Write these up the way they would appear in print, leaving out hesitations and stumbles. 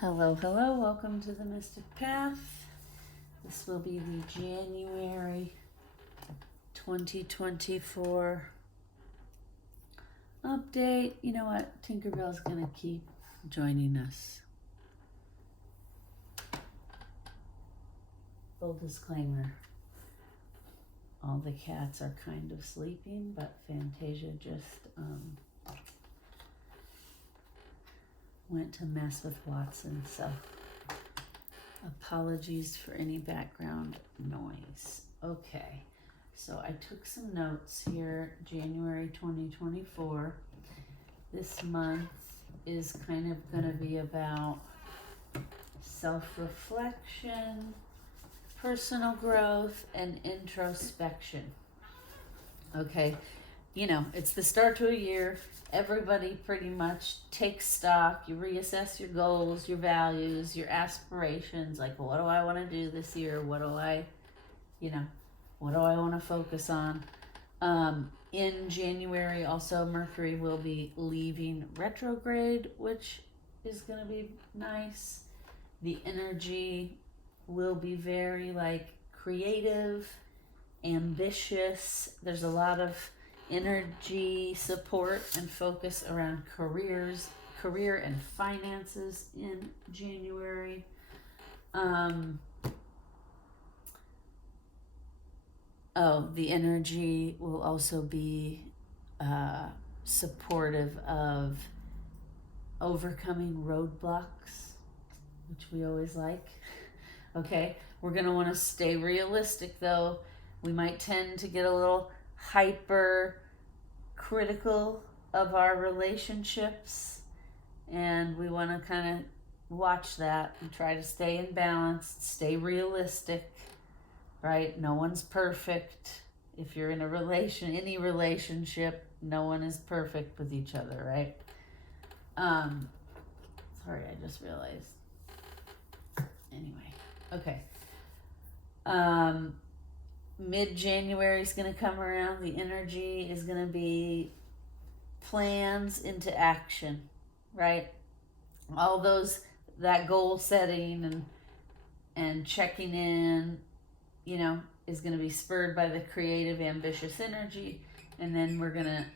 Hello, hello, welcome to the Mystic Path. This will be the January 2024 update. You know what? Tinkerbell's gonna keep joining us. Full disclaimer, all the cats are kind of sleeping, but Fantasia just went to mess with Watson, so apologies for any background noise. Okay, so I took some notes here. January 2024. This month is kind of going to be about self-reflection, personal growth, and introspection. Okay, you know, it's the start to a year. Everybody pretty much takes stock. You reassess your goals, your values, your aspirations. Like, what do I want to do this year? What do I want to focus on? In January, also, Mercury will be leaving retrograde, which is going to be nice. The energy will be very, creative, ambitious. There's a lot of energy, support, and focus around career and finances in January. The energy will also be supportive of overcoming roadblocks, which we always like. Okay, we're going to want to stay realistic, though. We might tend to get a little hyper critical of our relationships, and we want to kind of watch that and try to stay in balance, stay realistic, right? No one's perfect. If you're in any relationship, no one is perfect with each other, right? Sorry, I just realized. Anyway, okay. Mid-January is going to come around. The energy is going to be plans into action, right? All that goal setting and checking in, is going to be spurred by the creative, ambitious energy. And then we're going to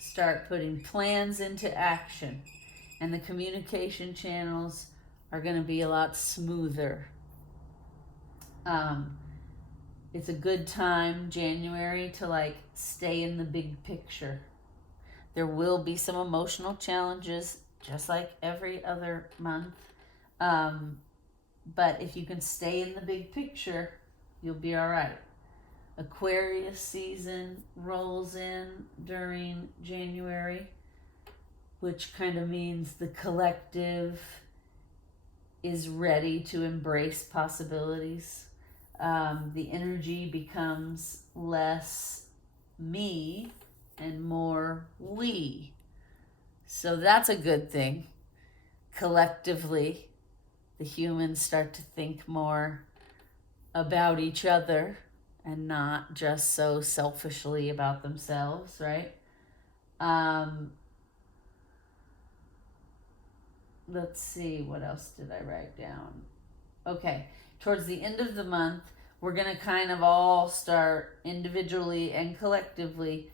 start putting plans into action. And the communication channels are going to be a lot smoother. It's a good time, January, to stay in the big picture. There will be some emotional challenges, just like every other month. But if you can stay in the big picture, you'll be all right. Aquarius season rolls in during January, which kind of means the collective is ready to embrace possibilities. The energy becomes less me and more we. So that's a good thing. Collectively, the humans start to think more about each other and not just so selfishly about themselves, right? Let's see, what else did I write down? Okay, towards the end of the month, we're going to kind of all start individually and collectively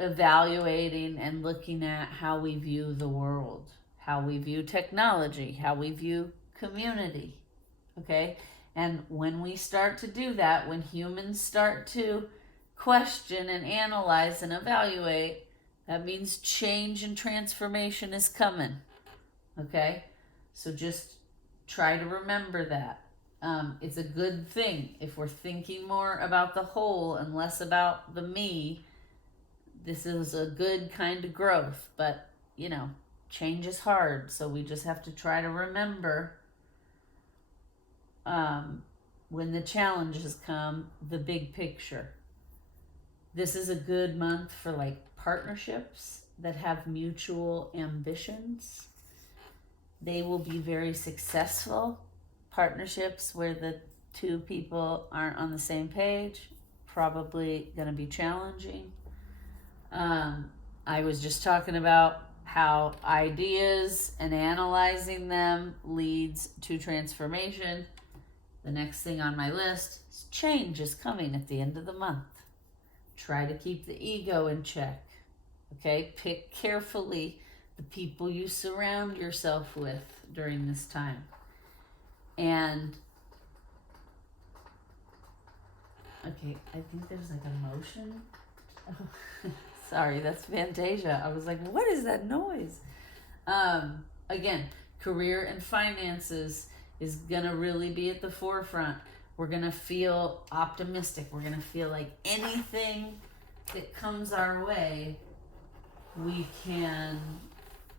evaluating and looking at how we view the world, how we view technology, how we view community, okay? And when we start to do that, when humans start to question and analyze and evaluate, that means change and transformation is coming, okay? So just try to remember that. It's a good thing. If we're thinking more about the whole and less about the me, this is a good kind of growth. But, change is hard. So we just have to try to remember when the challenges come, the big picture. This is a good month for partnerships that have mutual ambitions. They will be very successful. Partnerships where the two people aren't on the same page, probably going to be challenging. I was just talking about how ideas and analyzing them leads to transformation. The next thing on my list is change is coming at the end of the month. Try to keep the ego in check. Okay, pick carefully the people you surround yourself with during this time. And okay, I think there's like a motion. Oh, sorry, that's Fantasia. I was like, what is that noise? Again, career and finances is gonna really be at the forefront. We're gonna feel optimistic. We're gonna feel like anything that comes our way, we can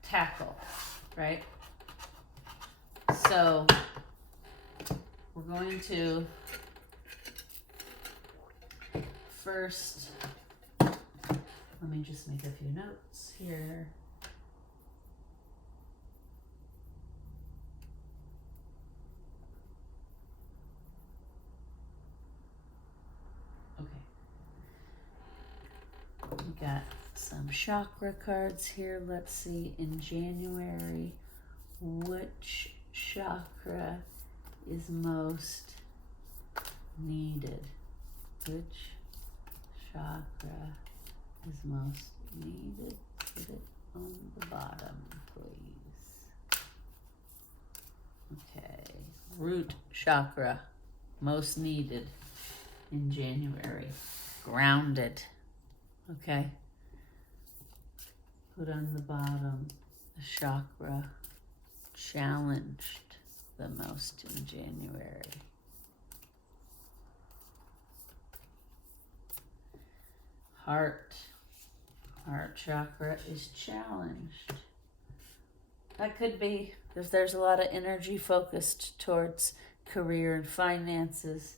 tackle, right? So we're going to first, let me just make a few notes here. Okay. We got some chakra cards here. Let's see, in January, which chakra is most needed? Which chakra is most needed? Put it on the bottom, please. Okay, root chakra, most needed in January. Grounded. Okay. Put on the bottom the chakra challenged the most in January. Heart chakra is challenged. That could be, because there's a lot of energy focused towards career and finances.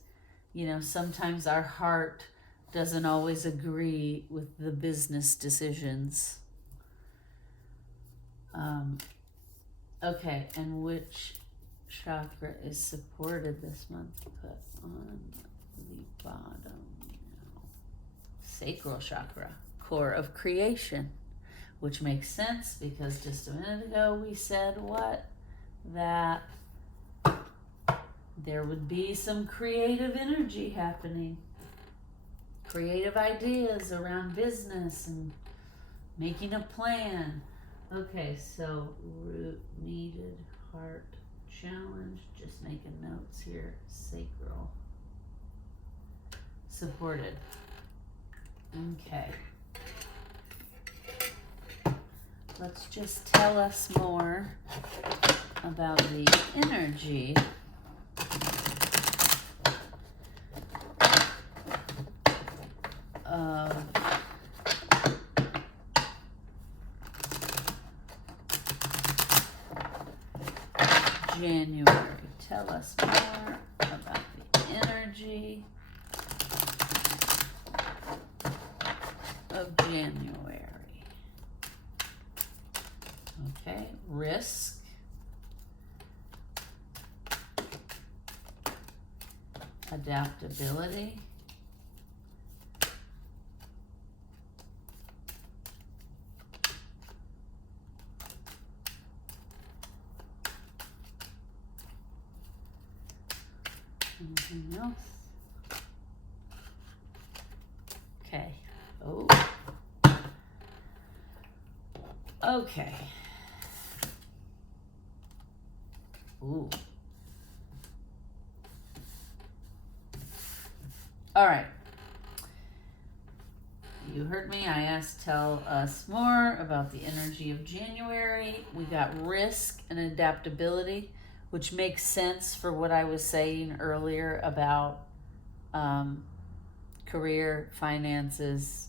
You know, sometimes our heart doesn't always agree with the business decisions. Okay, and which chakra is supported this month? Put on the bottom now. Sacral chakra, core of creation, which makes sense because just a minute ago we said what? That there would be some creative energy happening. Creative ideas around business and making a plan. Okay, so root needed, heart challenge, just making notes here. Sacral supported. Okay. Let's just tell us more about the energy of January. Tell us more about the energy of January. Okay, risk, adaptability, anything else? Okay. Oh. Okay. Ooh. All right. You heard me. I asked tell us more about the energy of January. We got risk and adaptability, which makes sense for what I was saying earlier about career, finances,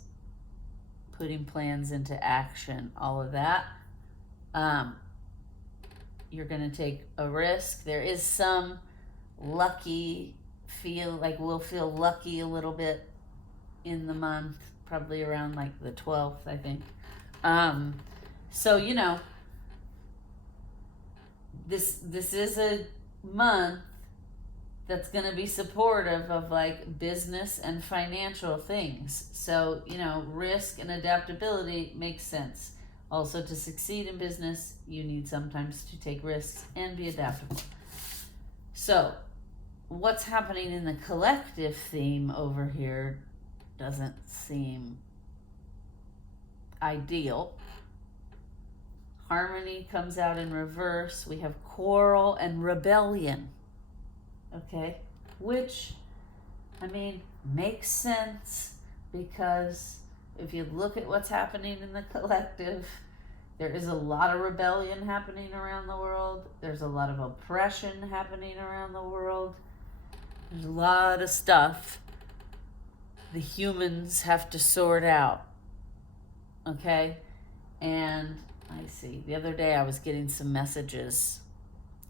putting plans into action, all of that. You're going to take a risk. There is some lucky we'll feel lucky a little bit in the month, probably around like the 12th, I think. So, you know, this is a month that's going to be supportive of like business and financial things. So, you know, risk and adaptability makes sense. Also, to succeed in business, you need sometimes to take risks and be adaptable. So, what's happening in the collective theme over here doesn't seem ideal. Harmony comes out in reverse. We have quarrel and rebellion. Okay? Which, I mean, makes sense because if you look at what's happening in the collective, there is a lot of rebellion happening around the world. There's a lot of oppression happening around the world. There's a lot of stuff the humans have to sort out. Okay? And I see. The other day I was getting some messages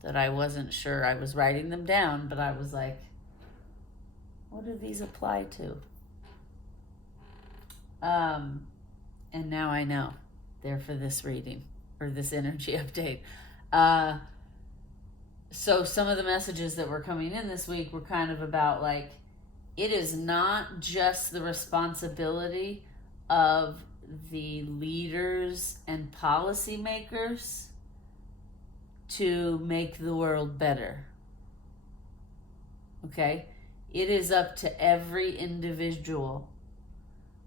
that I wasn't sure. I was writing them down, but I was like, what do these apply to? And now I know they're for this reading or this energy update. So some of the messages that were coming in this week were kind of about like, it is not just the responsibility of the leaders and policymakers to make the world better. Okay? It is up to every individual.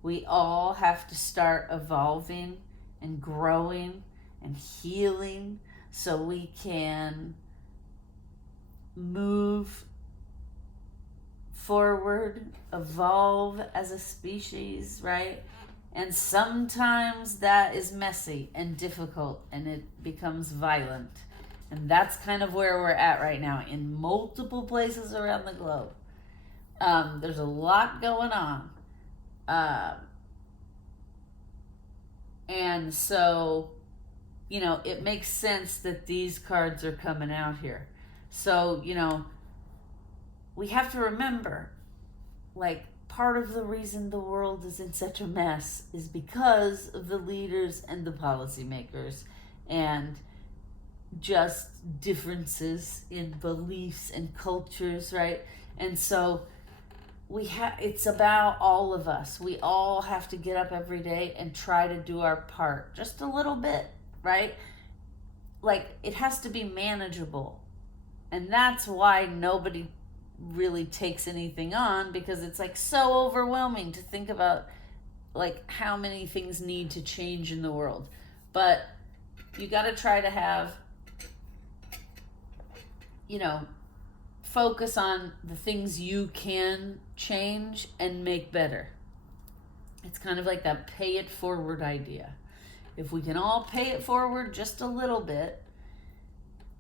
We all have to start evolving and growing and healing so we can move forward, evolve as a species, right? And sometimes that is messy and difficult and it becomes violent. And that's kind of where we're at right now in multiple places around the globe. There's a lot going on. And so, you know, it makes sense that these cards are coming out here. So, you know, we have to remember, like, part of the reason the world is in such a mess is because of the leaders and the policymakers and just differences in beliefs and cultures, right? And so it's about all of us. We all have to get up every day and try to do our part just a little bit, right? Like, it has to be manageable. And that's why nobody really takes anything on, because it's like so overwhelming to think about like how many things need to change in the world. But you got to try to have, you know, focus on the things you can change and make better. It's kind of like that pay it forward idea. If we can all pay it forward just a little bit,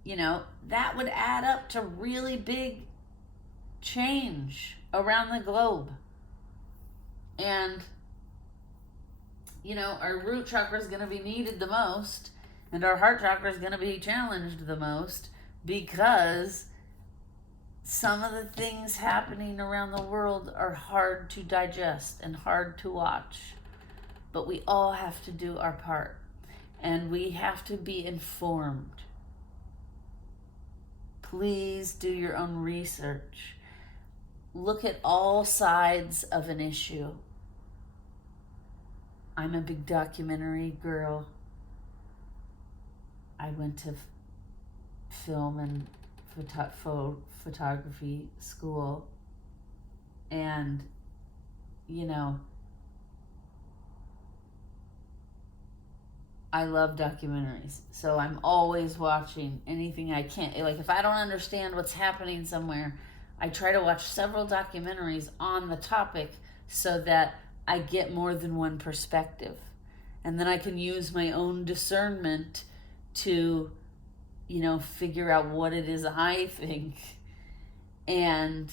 you know, that would add up to really big change around the globe. And, you know, our root chakra is going to be needed the most, and our heart chakra is going to be challenged the most, because some of the things happening around the world are hard to digest and hard to watch. But we all have to do our part, and we have to be informed. Please do your own research. Look at all sides of an issue. I'm a big documentary girl. I went to film and photography school, and, you know, I love documentaries, so I'm always watching anything I can. Like, if I don't understand what's happening somewhere, I try to watch several documentaries on the topic so that I get more than one perspective. And then I can use my own discernment to, you know, figure out what it is I think. And,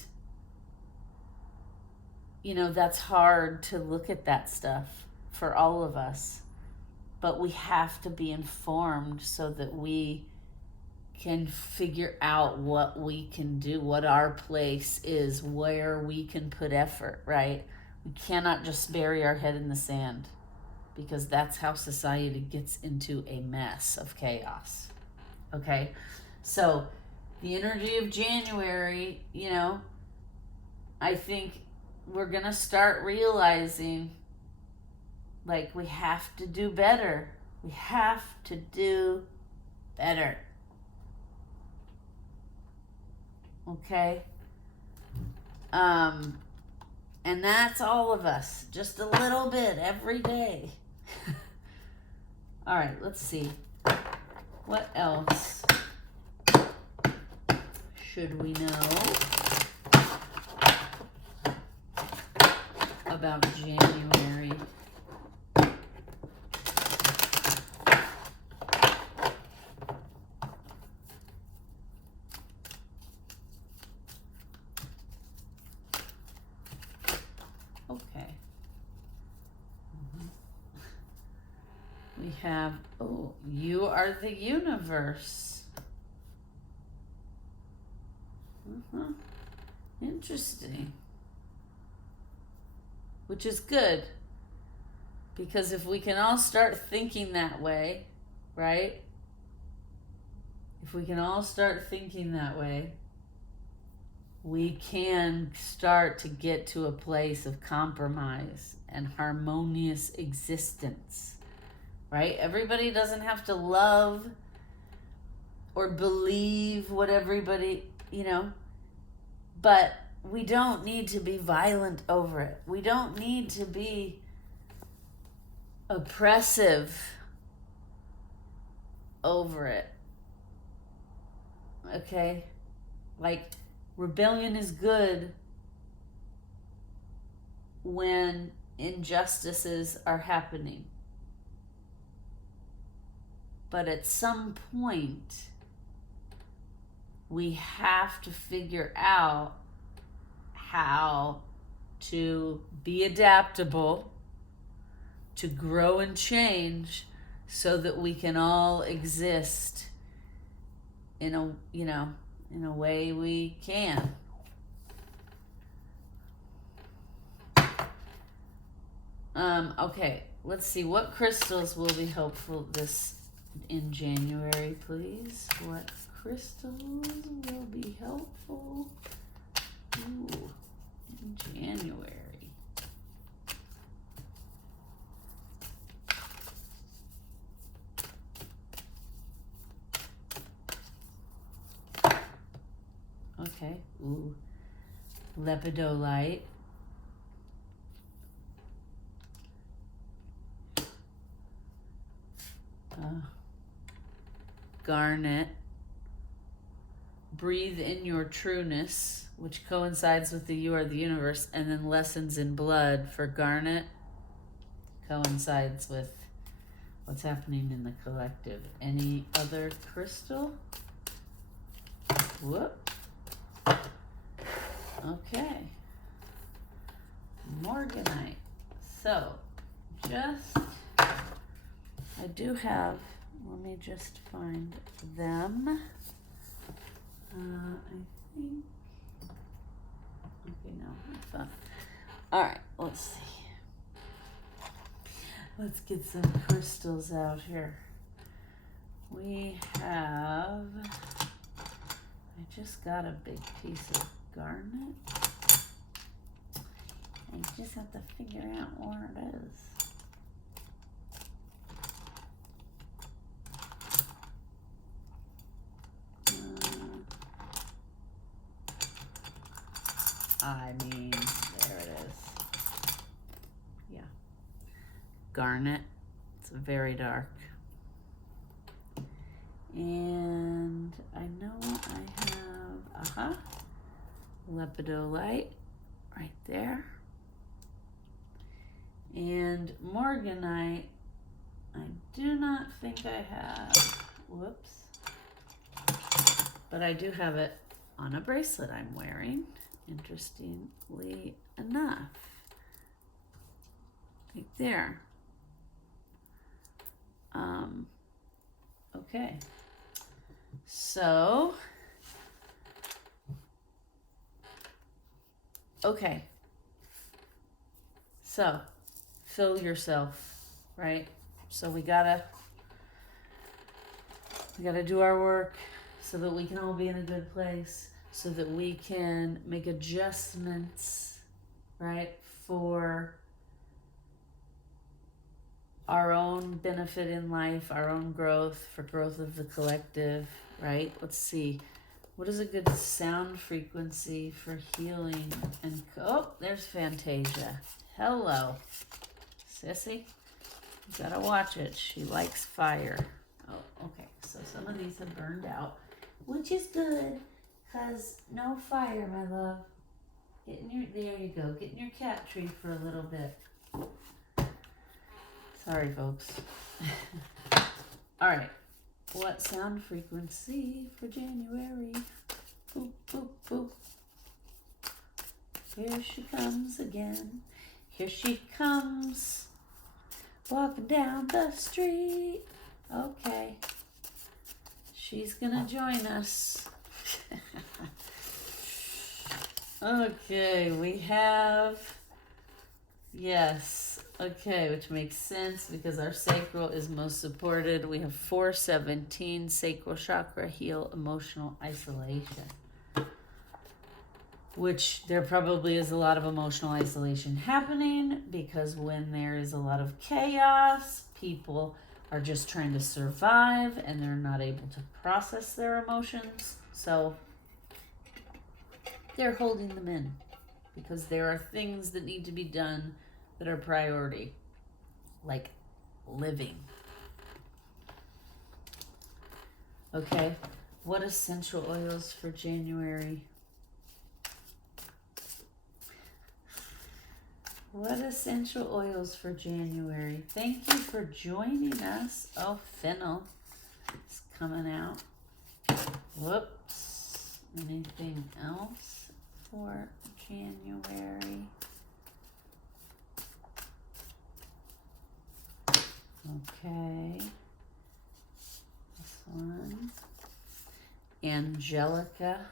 you know, that's hard to look at that stuff for all of us. But we have to be informed so that we can figure out what we can do, what our place is, where we can put effort, right? We cannot just bury our head in the sand, because that's how society gets into a mess of chaos. Okay? So, the energy of January, you know, I think we're going to start realizing, like, we have to do better. We have to do better. Okay? And that's all of us. Just a little bit every day. All right, let's see. What else should we know about January? Okay. We have, oh, you are the universe. Interesting. Which is good. Because if we can all start thinking that way, right? If we can all start thinking that way, we can start to get to a place of compromise and harmonious existence, right? Everybody doesn't have to love or believe what everybody, but we don't need to be violent over it. We don't need to be oppressive over it. Okay? Like, rebellion is good when injustices are happening. But at some point, we have to figure out how to be adaptable, to grow and change, so that we can all exist in a way we can. Okay, let's see. What crystals will be helpful in January, please? What crystals will be helpful in January? Okay. Lepidolite. Garnet. Breathe in your trueness, which coincides with the you are the universe, and then lessons in blood for garnet coincides with what's happening in the collective. Any other crystal? Whoop. Okay. Morganite. So, I do have, let me just find them. I think, okay, no, I thought, all right, let's see. Let's get some crystals out here. We have, I just got a big piece of garnet. I just have to figure out where it is. There it is. Yeah. Garnet. It's very dark. And I know I have, lepidolite right there. And morganite, I do not think I have. Whoops. But I do have it on a bracelet I'm wearing, interestingly enough. Right there. Okay. So, okay. So, fill yourself, right? So we gotta do our work so that we can all be in a good place, so that we can make adjustments, right, for our own benefit in life, our own growth, for growth of the collective, right? Let's see. What is a good sound frequency for healing? And oh, there's Fantasia. Hello, sissy. You gotta watch it. She likes fire. Oh, okay. So some of these have burned out, which is good, cause no fire, my love. There you go. Get in your cat tree for a little bit. Sorry, folks. All right. What sound frequency for January? Boop, boop, boop. Here she comes again. Here she comes. Walking down the street. Okay. She's gonna join us. Okay, we have, yes, okay, which makes sense because our sacral is most supported. We have 417, sacral chakra, heal emotional isolation. Which there probably is a lot of emotional isolation happening because when there is a lot of chaos, people are just trying to survive and they're not able to process their emotions. So they're holding them in because there are things that need to be done that are priority, like living. Okay, what essential oils for January? What essential oils for January? Thank you for joining us. Oh, fennel is coming out. Whoops. Anything else for January? Okay. This one. Angelica.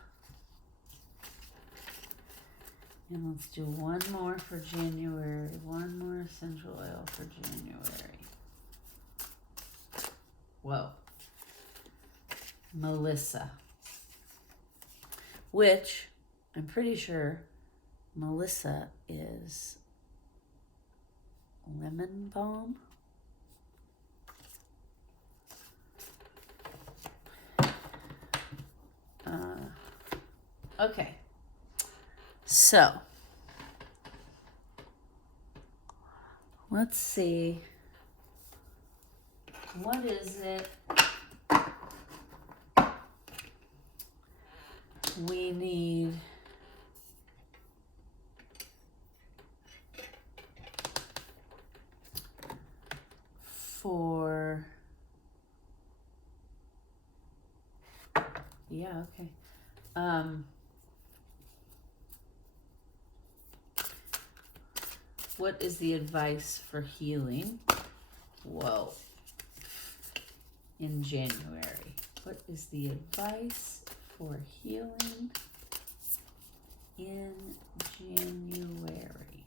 And let's do one more for January. One more essential oil for January. Whoa. Melissa. Which, I'm pretty sure Melissa is lemon balm. Okay. So, let's see. What is it we need for, yeah, okay. What is the advice for healing? Whoa. In January. What is the advice for healing in January?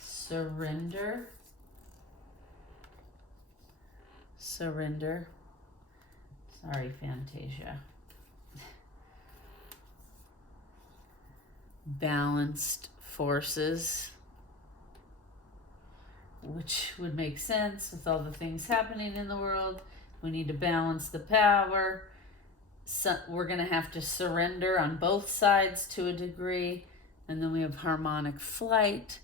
Surrender. Surrender. Sorry, Fantasia. Balanced forces, which would make sense with all the things happening in the world. We need to balance the power. So we're going to have to surrender on both sides to a degree. And then we have harmonic flight,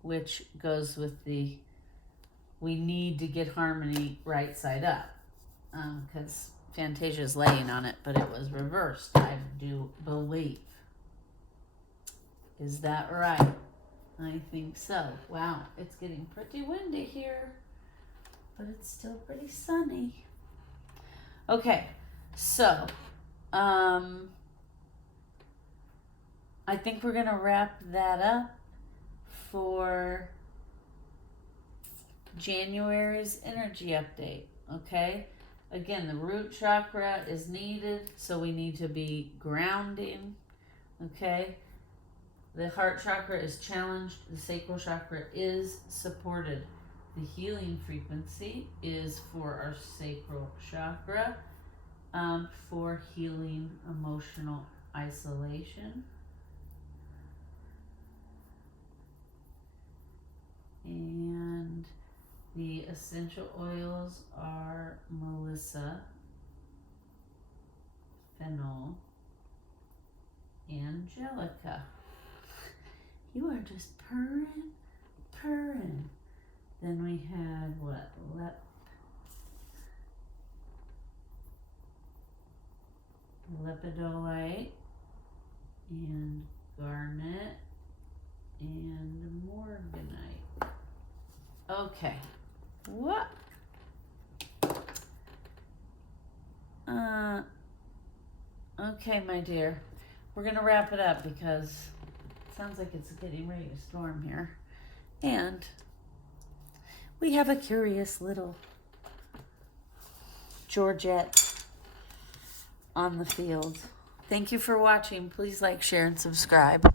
which goes with the, we need to get harmony right side up. Because Fantasia's laying on it, but it was reversed, I do believe. Is that right? I think so. Wow, it's getting pretty windy here, but it's still pretty sunny. Okay, so I think we're gonna wrap that up for January's energy update. Okay, again, the root chakra is needed, so we need to be grounding. Okay, the heart chakra is challenged, the sacral chakra is supported. The healing frequency is for our sacral chakra, for healing emotional isolation. And The essential oils are Melissa, Fennel, Angelica. You are just purring, purring. Then we had what? Lepidolite and garnet and morganite. Okay. What? Okay, my dear. We're going to wrap it up because it sounds like it's getting ready to storm here. And we have a curious little Georgette on the field. Thank you for watching. Please like, share, and subscribe.